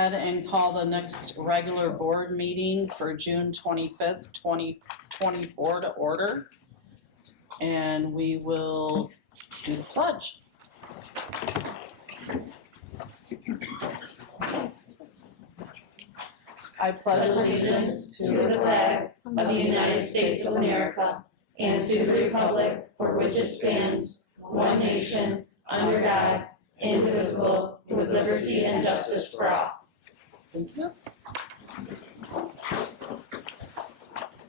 ahead and call the next regular board meeting for June 25th, 2024 to order. And we will do the pledge. I pledge allegiance to the flag of the United States of America and to the republic for which it stands, one nation, under God, indivisible, with liberty and justice for all. Thank you.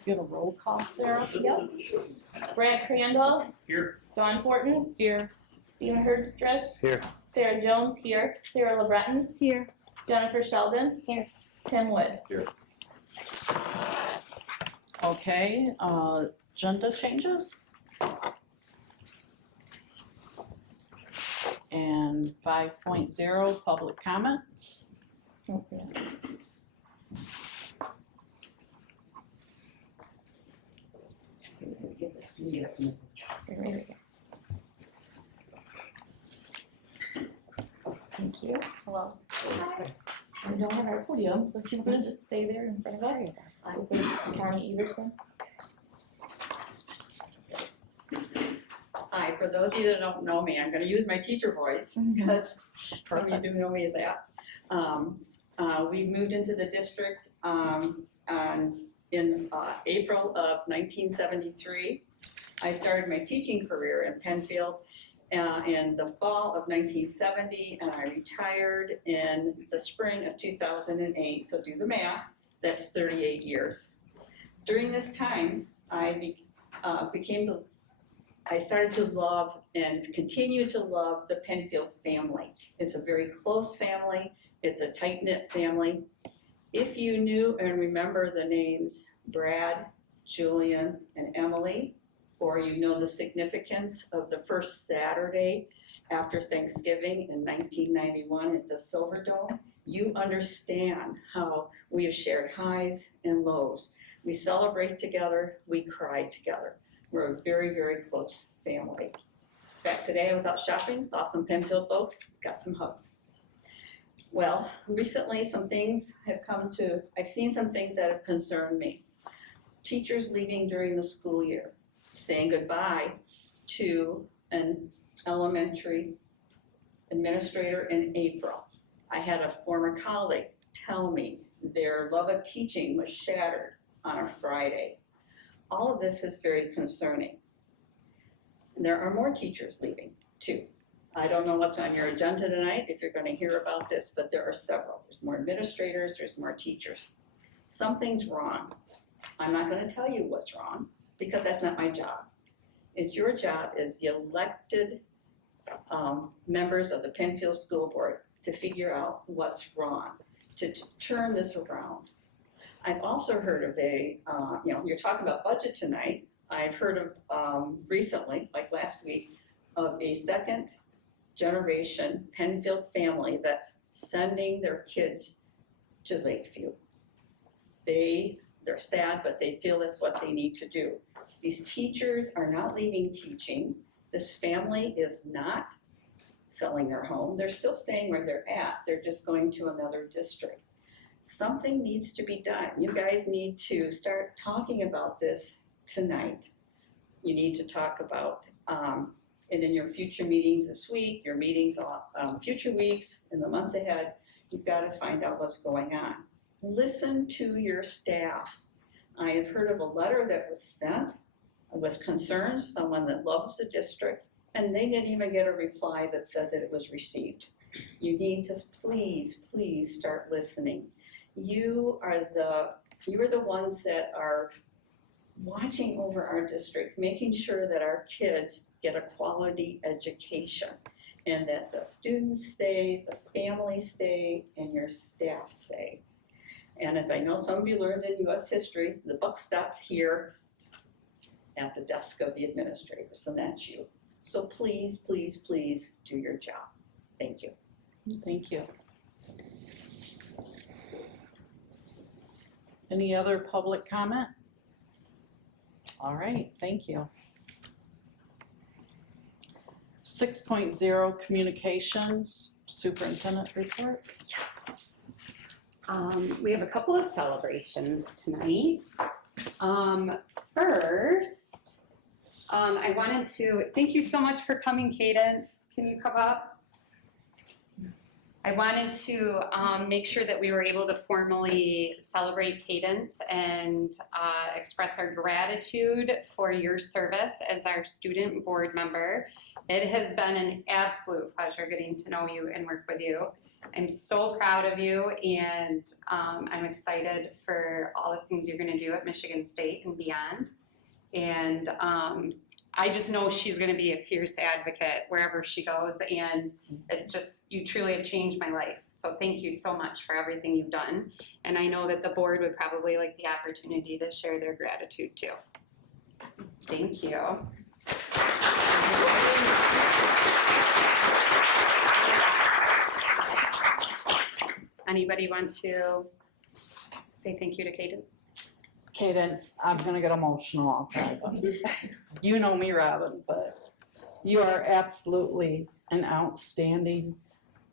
You have a roll call, Sarah? Yep. Brad Crandall. Here. Dawn Fortin. Here. Stephen Herbstreit. Here. Sarah Jones here. Sarah LeBreton. Here. Jennifer Sheldon. Here. Tim Wood. Here. Okay, agenda changes? And 5.0, public comments. Okay. Give this, you give it to Mrs. Johnson. Thank you. Hello. We don't have our podium, so if you want to just stay there in front of us. I'll say County Everson. Hi, for those of you that don't know me, I'm gonna use my teacher voice, because some of you do know me as that. We moved into the district, in April of 1973. I started my teaching career in Pennfield in the fall of 1970, and I retired in the spring of 2008, so do the math, that's 38 years. During this time, I started to love and continue to love the Pennfield family. It's a very close family, it's a tight-knit family. If you knew and remember the names Brad, Julian, and Emily, or you know the significance of the first Saturday after Thanksgiving in 1991 at the Silver Dome, you understand how we have shared highs and lows. We celebrate together, we cry together. We're a very, very close family. In fact, today I was out shopping, saw some Pennfield folks, got some hugs. Well, recently some things have I've seen some things that have concerned me. Teachers leaving during the school year, saying goodbye to an elementary administrator in April. I had a former colleague tell me their love of teaching was shattered on a Friday. All of this is very concerning. And there are more teachers leaving too. I don't know what's on your agenda tonight, if you're gonna hear about this, but there are several. There's more administrators, there's more teachers. Something's wrong. I'm not gonna tell you what's wrong, because that's not my job. It's your job as the elected members of the Pennfield School Board to figure out what's wrong, to turn this around. I've also heard of you're talking about budget tonight. I've heard of recently, like last week, of a second generation Pennfield family that's sending their kids to Lakeview. They're sad, but they feel that's what they need to do. These teachers are not leaving teaching. This family is not selling their home. They're still staying where they're at. They're just going to another district. Something needs to be done. You guys need to start talking about this tonight. You need to talk about, and in your future meetings this week, your meetings on future weeks, in the months ahead, you've got to find out what's going on. Listen to your staff. I have heard of a letter that was sent with concerns, someone that loves the district, and they didn't even get a reply that said that it was received. You need to please, please start listening. You are the ones that are watching over our district, making sure that our kids get a quality education and that the students stay, the families stay, and your staff stay. And as I know some of you learned in US history, the buck stops here at the desk of the administrator, so that's you. So please, please, please do your job. Thank you. Thank you. Any other public comment? All right, thank you. 6.0 communications, superintendent report. Yes. We have a couple of celebrations tonight. First, I wanted to thank you so much for coming, Cadence. Can you come up? I wanted to make sure that we were able to formally celebrate Cadence and express our gratitude for your service as our student board member. It has been an absolute pleasure getting to know you and work with you. I'm so proud of you, and I'm excited for all the things you're going to do at Michigan State and beyond. And I just know she's going to be a fierce advocate wherever she goes, and it's just, you truly have changed my life. So thank you so much for everything you've done. And I know that the board would probably like the opportunity to share their gratitude too. Thank you. Anybody want to say thank you to Cadence? Cadence, I'm gonna get emotional, I'll try, but you know me, Robin, but you are absolutely an outstanding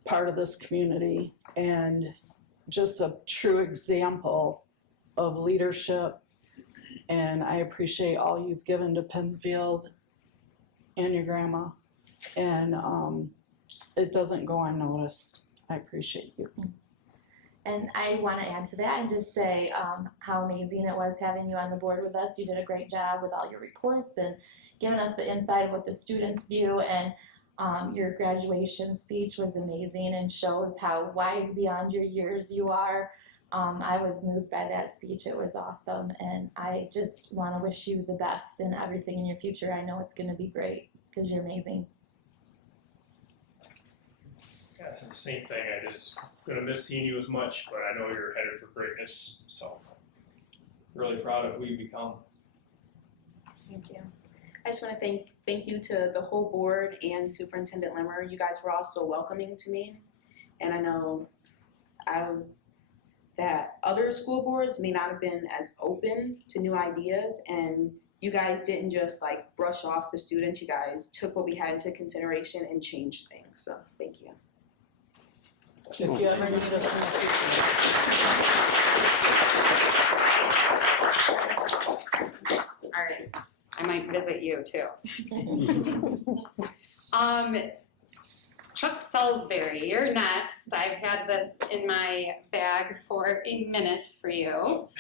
part of this community and just a true example of leadership. And I appreciate all you've given to Pennfield and your grandma. And it doesn't go unnoticed. I appreciate you. And I want to add to that and just say how amazing it was having you on the board with us. You did a great job with all your reports and giving us the insight of what the students view. And your graduation speech was amazing and shows how wise beyond your years you are. I was moved by that speech. It was awesome. And I just want to wish you the best in everything in your future. I know it's going to be great because you're amazing. Yeah, it's the same thing. I just gonna miss seeing you as much, but I know you're headed for greatness. So really proud of who you become. Thank you. I just want to thank you to the whole board and Superintendent Limmer. You guys were all so welcoming to me, and I know that other school boards may not have been as open to new ideas, and you guys didn't just like brush off the students. You guys took what we had into consideration and changed things. So thank you. If you ever need us in the future. All right, I might visit you too. Chuck Salisbury, you're next. I've had this in my bag for a minute for you.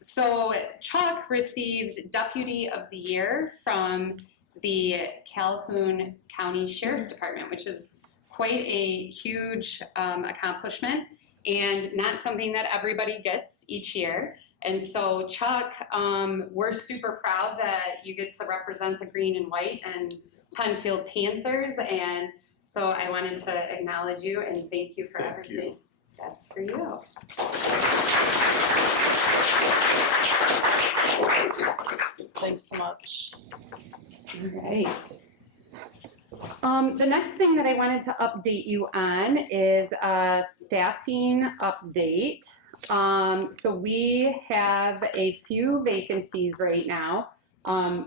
So Chuck received Deputy of the Year from the Calhoun County Sheriff's Department, which is quite a huge accomplishment and not something that everybody gets each year. And so Chuck, we're super proud that you get to represent the green and white and Pennfield Panthers. And so I wanted to acknowledge you and thank you for everything. That's for you. Thanks so much. All right. The next thing that I wanted to update you on is a staffing update. So we have a few vacancies right now.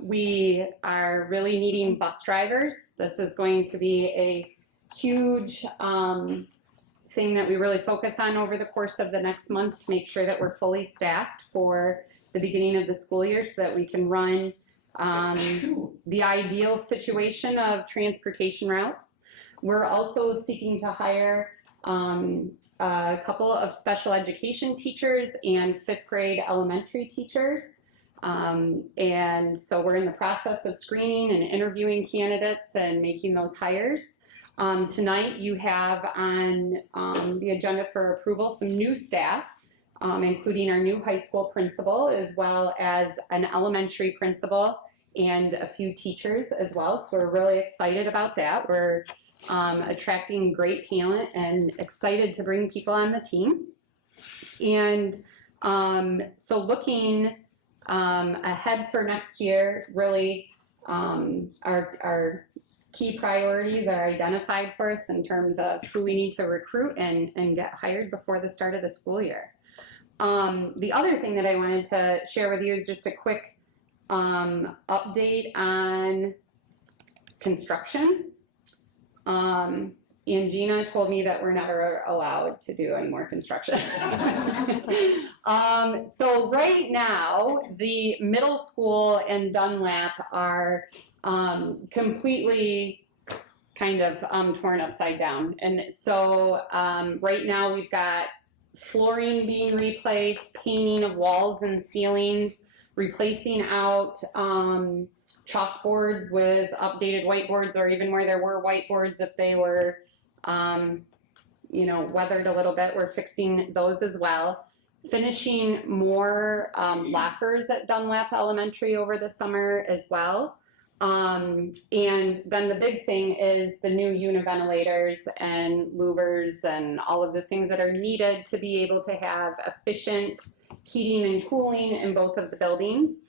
We are really needing bus drivers. This is going to be a huge thing that we really focus on over the course of the next month to make sure that we're fully staffed for the beginning of the school year so that we can run the ideal situation of transportation routes. We're also seeking to hire a couple of special education teachers and 5th grade elementary teachers. And so we're in the process of screening and interviewing candidates and making those hires. Tonight you have on the agenda for approval some new staff, including our new high school principal, as well as an elementary principal and a few teachers as well. So we're really excited about that. We're attracting great talent and excited to bring people on the team. And so looking ahead for next year, really our key priorities are identified for us in terms of who we need to recruit and get hired before the start of the school year. The other thing that I wanted to share with you is just a quick update on construction. Angina told me that we're never allowed to do any more construction. So right now, the middle school and Dunlap are completely kind of torn upside down. And so right now we've got flooring being replaced, painting of walls and ceilings, replacing out chalkboards with updated whiteboards, or even where there were whiteboards, if they were weathered a little bit, we're fixing those as well. Finishing more lockers at Dunlap Elementary over the summer as well. And then the big thing is the new univentilators and louvers and all of the things that are needed to be able to have efficient heating and cooling in both of the buildings.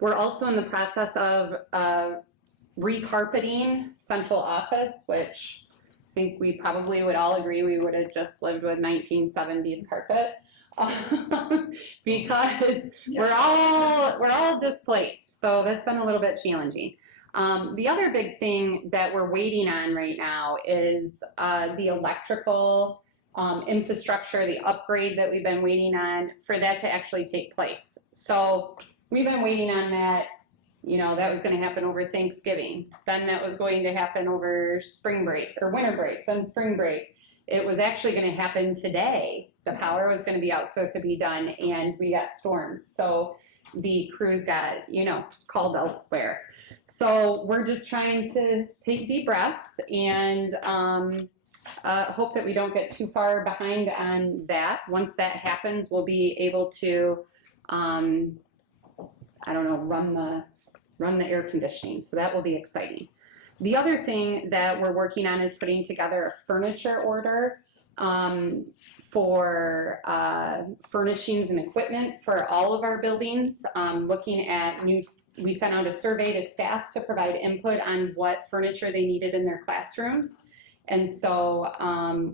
We're also in the process of recarpeting central office, which I think we probably would all agree we would have just lived with 1970s carpet. Because we're all displaced, so that's been a little bit challenging. The other big thing that we're waiting on right now is the electrical infrastructure, the upgrade that we've been waiting on for that to actually take place. So we've been waiting on that. That was going to happen over Thanksgiving. Then that was going to happen over spring break or winter break, then spring break. It was actually going to happen today. The power was going to be out so it could be done, and we got storms. So the crews got, called elsewhere. So we're just trying to take deep breaths and hope that we don't get too far behind on that. Once that happens, we'll be able to, run the air conditioning. So that will be exciting. The other thing that we're working on is putting together a furniture order for furnishings and equipment for all of our buildings. Looking at we sent out a survey to staff to provide input on what furniture they needed in their classrooms. And so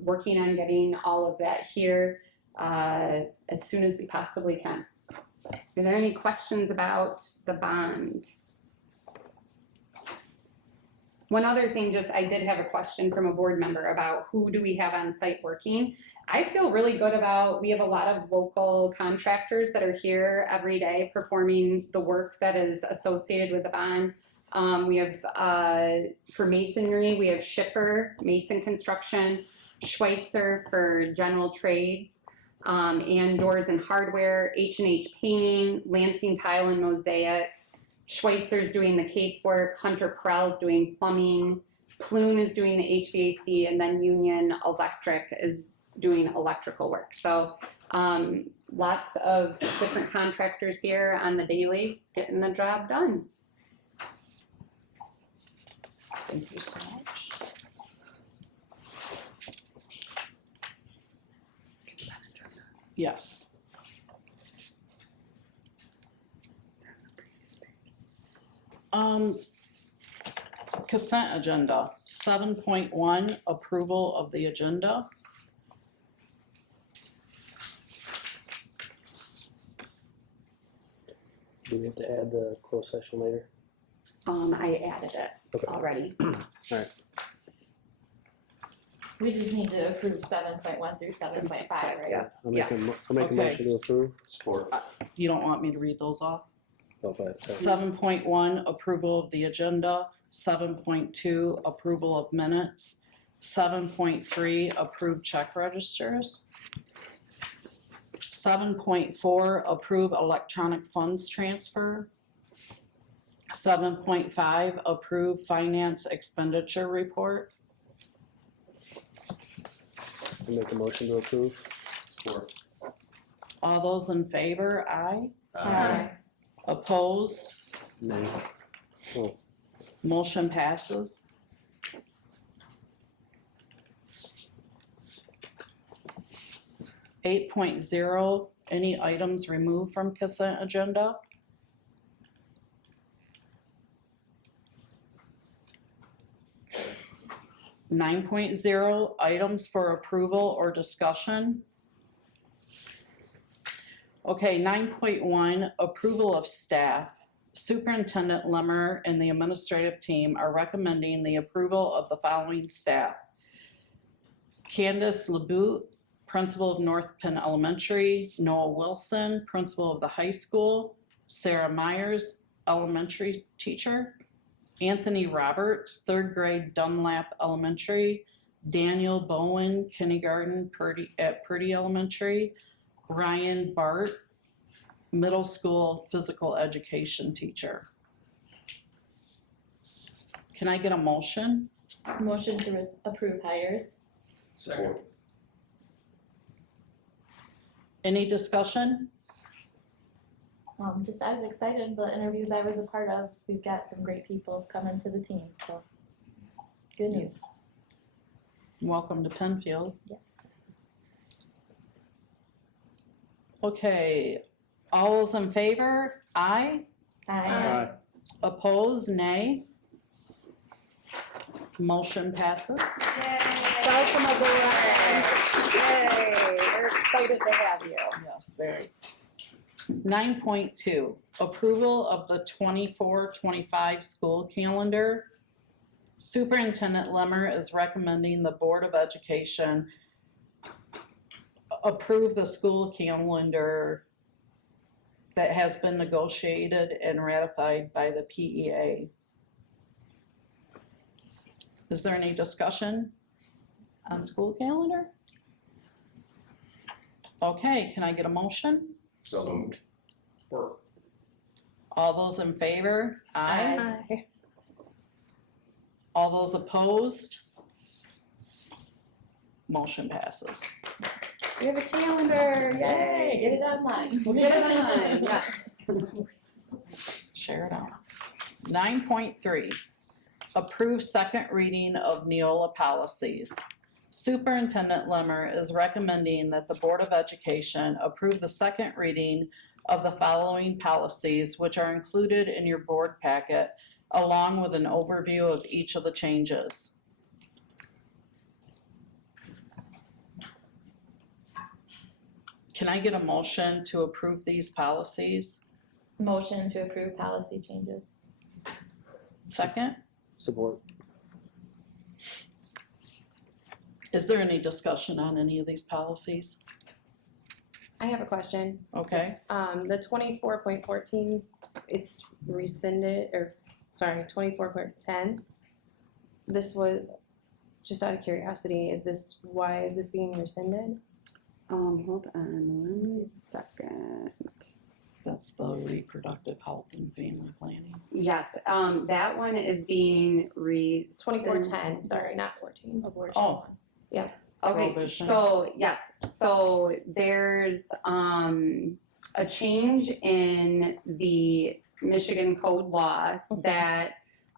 working on getting all of that here as soon as we possibly can. Are there any questions about the bond? One other thing, I did have a question from a board member about who do we have on site working. I feel really good about, we have a lot of local contractors that are here every day performing the work that is associated with the bond. We have, for masonry, we have Schiffer, Mason Construction, Schweitzer for general trades, and doors and hardware, H&H Painting, Lansing Tile and Mosaic, Schweitzer's doing the casework, Hunter Krell's doing plumbing, Plume is doing the HVAC, and then Union Electric is doing electrical work. So lots of different contractors here on the daily getting the job done. Thank you so much. Yes. Consent agenda, 7.1, approval of the agenda. Do we have to add the closed session later? I added it Okay. already. We just need to approve 7.1 through 7.5, right? Yeah. I'll make Yes. a Okay. motion to approve. Support. You don't want me to read those off? Oh, fine. 7.1, approval of the agenda. 7.2, approval of minutes. 7.3, approved check registers. 7.4, approve electronic funds transfer. 7.5, approve finance expenditure report. I'll make a motion to approve. Support. All those in favor, aye. Aye. Opposed? Nay. Oh, Motion passes. Eight point zero, any items removed from consent agenda? 9.0, items for approval or discussion. Okay, 9.1, approval of staff. Superintendent Lemmer and the administrative team are recommending the approval of the following staff. Candace LeBoot, principal of North Penn Elementary, Noah Wilson, principal of the high school, Sarah Myers, elementary teacher, Anthony Roberts, third grade Dunlap Elementary, Daniel Bowen, kindergarten at Purdy Elementary, Ryan Bart, middle school physical education teacher. Can I get a motion? Motion to approve hires. Second. Any discussion? Just as excited, the interviews I was a part of, we've got some great people coming to the team, so good news. Welcome to Pennfield. Yeah. Okay, all those in favor, aye. Aye. Opposed, nay. Motion passes. Welcome aboard. Yay, we're excited to have you. Yes, very. 9.2, approval of the 24-25 school calendar. Superintendent Lemmer is recommending the Board of Education approve the school calendar that has been negotiated and ratified by the PEA. Is there any discussion on school calendar? Okay, can I get a motion? So moved. Support. All those in favor? Aye. All those opposed? Motion passes. We have a calendar, Yay, get it online. We'll get it on, yes. Share it out. 9.3, approve second reading of Neola policies. Superintendent Lemmer is recommending that the Board of Education approve the second reading of the following policies, which are included in your board packet, along with an overview of each of the changes. Can I get a motion to approve these policies? Motion to approve policy changes. Second, Support. is there any discussion on any of these policies? I have a question. Okay, The 24.14, it's rescinded, or, sorry, 24.10. This was, just out of curiosity, why is this being rescinded? Hold on 1 second. that's the reproductive health and family planning. Yes, that one is being It's 24.10, sorry, not 14, abortion Oh. one. Okay, Prohibition. so, yes, so there's, a change in the Michigan code law that,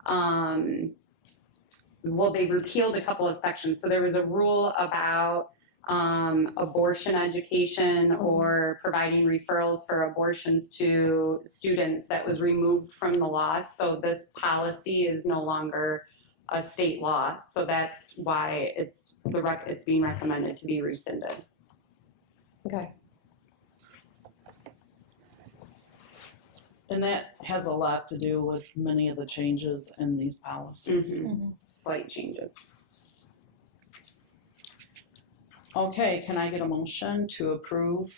well, they repealed a couple of sections. So there was a rule about, abortion education or providing referrals for abortions to students that was removed from the law. So this policy is no longer a state law, so that's why it's being recommended to be rescinded. Okay. And that has a lot to do with many of the changes in these policies. Slight changes. Okay, can I get a motion to approve?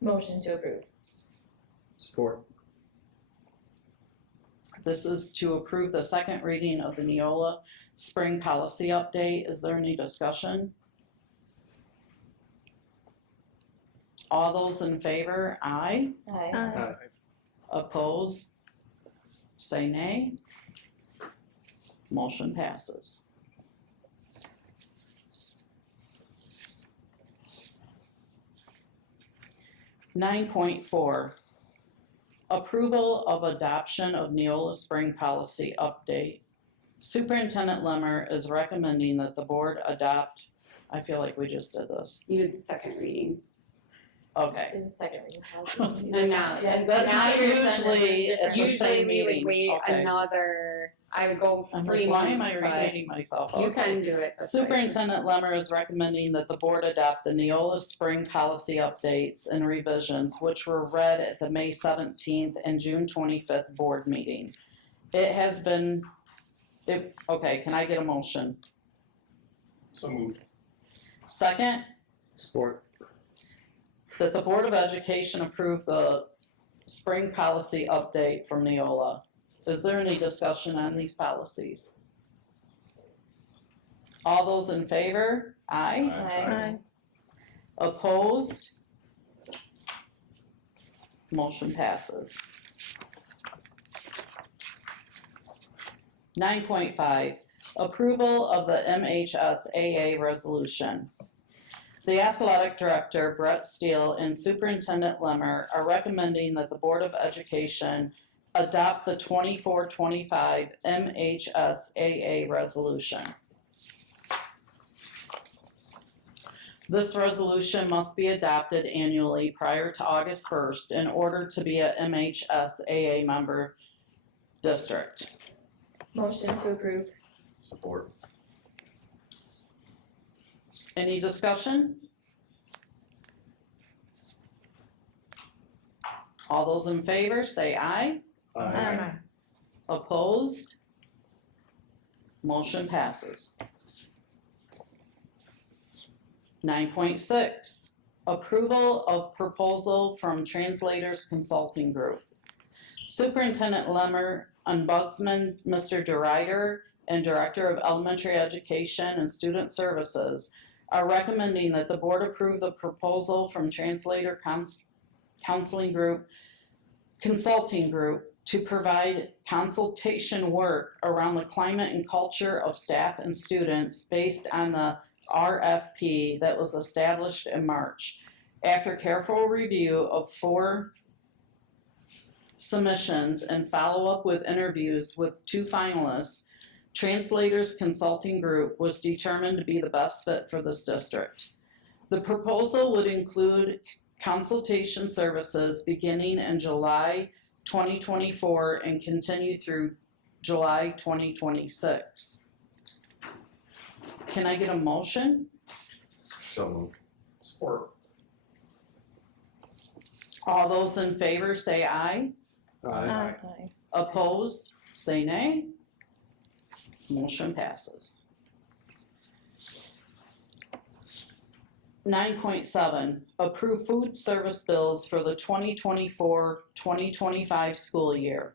Motion to approve. Support. This is to approve the second reading of the Neola spring policy update. Is there any discussion? All those in favor, aye. Aye. Opposed? Say nay. Motion passes. 9.4, approval of adoption of Neola Spring Policy Update. Superintendent Lemmer is recommending that the board adopt, I feel like we just did this. You did the second reading. Okay. Do the second reading policy. And now, Yes, That's now not you're done, usually it's different. at the same usually we would meeting. wait Okay. another, I would go I'm 3 like, why am I months, but repeating myself? you Okay. can do it. this way. Superintendent Lemmer is recommending that the board adopt the Neola spring policy updates and revisions, which were read at the May 17th and June 25th board meeting. It has been, okay, can I get a motion? So moved. Second, Support. that the Board of Education approve the spring policy update from Neola. Is there any discussion on these policies? All those in favor? Aye. Aye. Opposed? Motion passes. 9.5, approval of the MHSAA resolution. The athletic director, Brett Steele, and Superintendent Lemmer are recommending that the Board of Education adopt the 24-25 MHSAA resolution. This resolution must be adopted annually prior to August 1st in order to be a MHSAA member district. Motion to approve. Support. Any discussion? All those in favor say aye. Aye. Opposed? Motion passes. 9.6, approval of proposal from Translators Consulting Group. Superintendent Lemmer, Ombudsman Mr. DeRuyter, and Director of Elementary Education and Student Services are recommending that the board approve the proposal from Translator Consulting Group to provide consultation work around the climate and culture of staff and students based on the RFP that was established in March. After careful review of 4 submissions and follow-up with interviews with 2 finalists, Translators Consulting Group was determined to be the best fit for this district. The proposal would include consultation services beginning in July 2024 and continue through July 2026. Can I get a motion? So moved. Support. All those in favor say aye. Aye. Opposed, say nay. Motion passes. 9.7, approve food service bills for the 2024-2025 school year.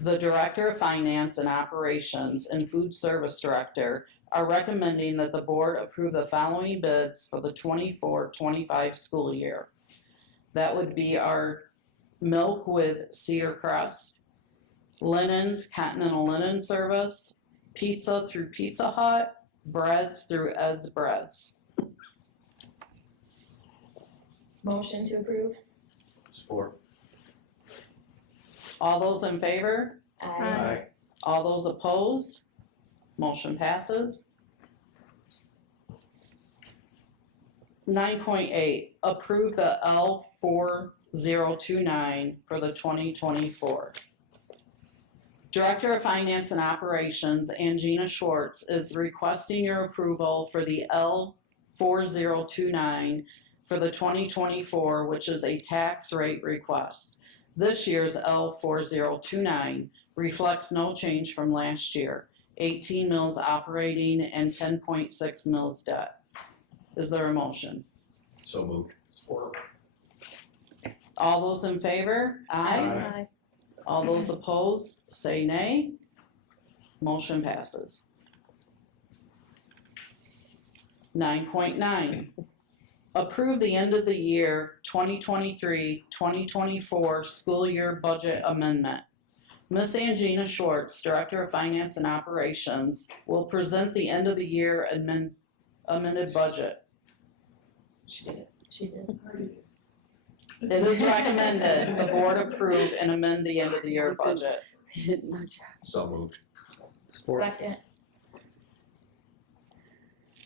The Director of Finance and Operations and Food Service Director are recommending that the board approve the following bids for the 24-25 school year. That would be our milk with Cedar Crest, linens, Continental Linen Service, pizza through Pizza Hut, breads through Ed's Breads. Motion to approve. Support. All those in favor? Aye. All those opposed? Motion passes. 9.8, approve the L4029 for the 2024. Director of Finance and Operations, Angina Schwartz, is requesting your approval for the L4029 for the 2024, which is a tax rate request. This year's L4029 reflects no change from last year, 18 mills operating and 10.6 mills debt. Is there a motion? So moved. Support. All those in favor? Aye. All those opposed, say nay. Motion passes. 9.9, approve the end of the year 2023-2024 school year budget amendment. Ms. Angina Schwartz, Director of Finance and Operations, will present the end of the year amended budget. She did. It is recommended the board approve and amend the end of the year budget. So moved. Support. Second.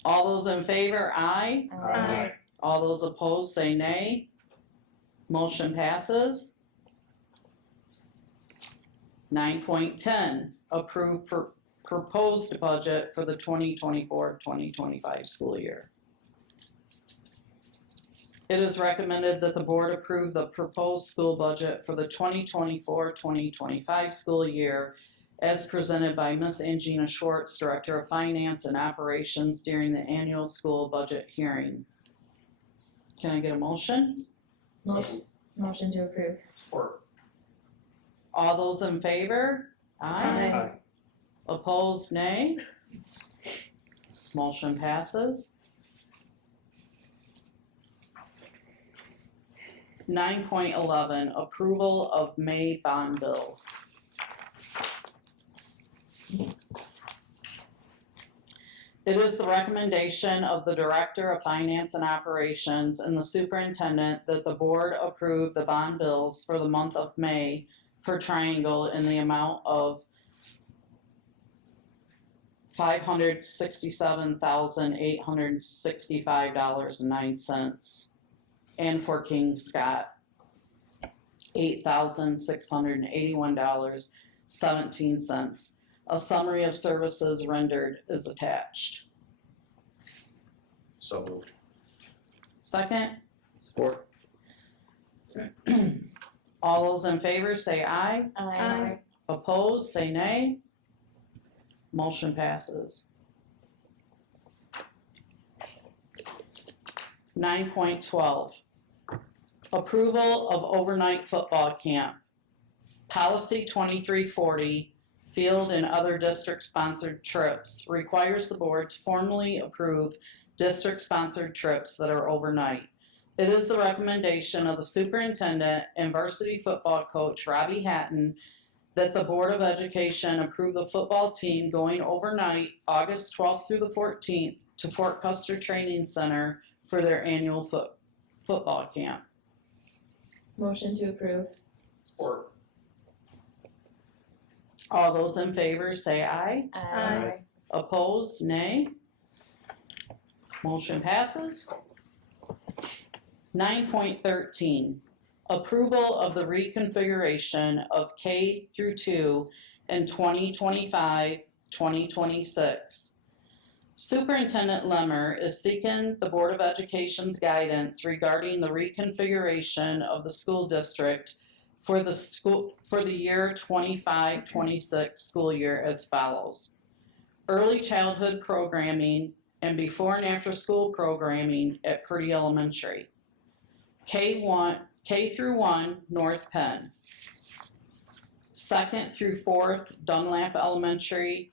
All those in favor, aye. Aye. All those opposed, say nay. Motion passes. 9.10, approve proposed budget for the 2024-2025 school year. It is recommended that the board approve the proposed school budget for the 2024-2025 school year as presented by Ms. Angina Schwartz, Director of Finance and Operations during the annual school budget hearing. Can I get a motion? Motion to approve. Support. All those in favor? Aye. Opposed, nay? Motion passes. 9.11, approval of May bond bills. It is the recommendation of the Director of Finance and Operations and the Superintendent that the board approve the bond bills for the month of May for Triangle in the amount of $567,865.09, and for King Scott, $8,681.17. A summary of services rendered is attached. So moved. Second, Support. all those in favor say aye. Aye. Opposed, say nay. Motion passes. 9.12, approval of overnight football camp. Policy 2340, field and other district-sponsored trips, requires the board to formally approve district-sponsored trips that are overnight. It is the recommendation of the superintendent and varsity football coach Robbie Hatton that the Board of Education approve the football team going overnight August 12th through the 14th to Fort Custer Training Center for their annual football camp. Motion to approve. Support. All those in favor say aye. Aye. Opposed, nay. Motion passes. 9.13, approval of the reconfiguration of K through 2 in 2025-2026. Superintendent Lemmer is seeking the Board of Education's guidance regarding the reconfiguration of the school district for the year 25-26 school year as follows. Early childhood programming and before and after school programming at Purdy Elementary. K through 1 North Penn. 2nd through 4th Dunlap Elementary.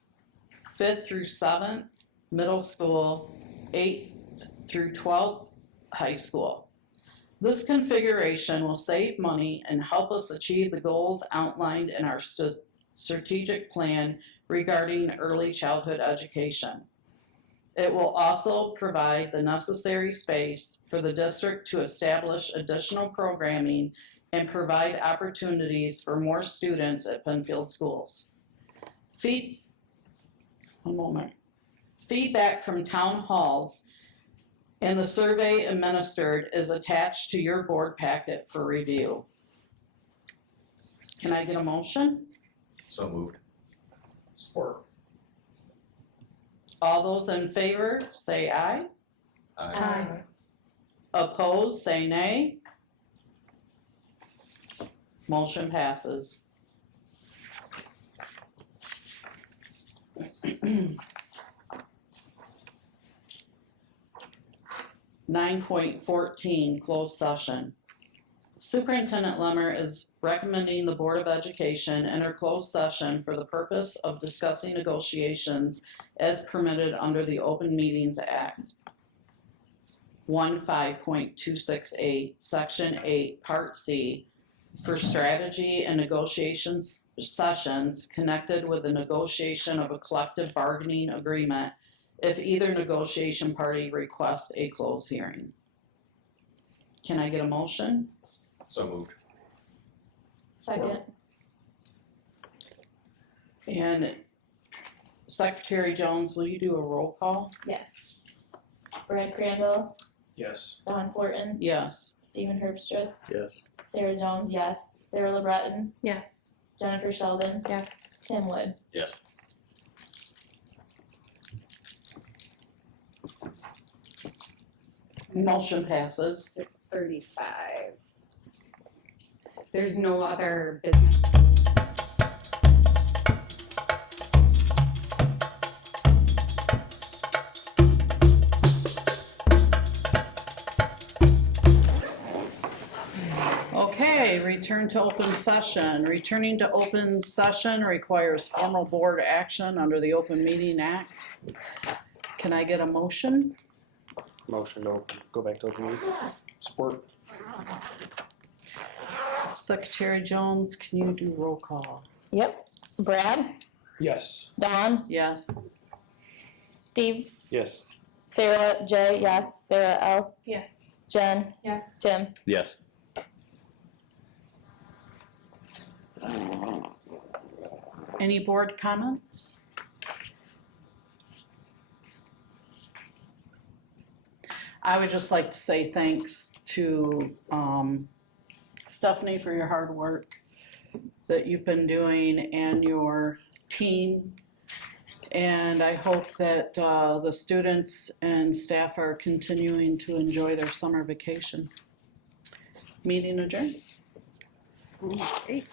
5th through 7th Middle School. 8th through 12th High School. This configuration will save money and help us achieve the goals outlined in our strategic plan regarding early childhood education. It will also provide the necessary space for the district to establish additional programming and provide opportunities for more students at Pennfield schools. Feedback from town halls and the survey administered is attached to your board packet for review. Can I get a motion? So moved. Support. All those in favor say aye. Aye. Opposed, say nay. Motion passes. 9.14, closed session. Superintendent Lemmer is recommending the Board of Education enter closed session for the purpose of discussing negotiations as permitted under the Open Meetings Act. 15.268, Section 8, Part C, for strategy and negotiations sessions connected with the negotiation of a collective bargaining agreement if either negotiation party requests a closed hearing. Can I get a motion? So moved. Second. And Secretary Jones, will you do a roll call? Yes. Brad Crandall, Yes. Dawn Fortin, Yes. Stephen Herbstreit, Yes. Sarah Jones, yes. Sarah LeBreton, Yes. Jennifer Sheldon, Yes. Tim Wood. Yes. Motion passes. 6:35. There's no other business. Okay, return to open session. Returning to open session requires formal board action under the Open Meeting Act. Can I get a motion? Motion to go back to open meeting. Support. Secretary Jones, can you do roll call? Yep. Brad, Yes. Dawn, Yes. Steve, Yes. Sarah J, yes, Sarah L, Yes. Jen, Yes. Tim. Yes. Any board comments? I would just like to say thanks to Stephanie for your hard work that you've been doing and your team. And I hope that the students and staff are continuing to enjoy their summer vacation. Meeting adjourned. Okay.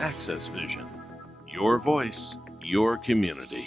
Access Vision. Your voice, your community.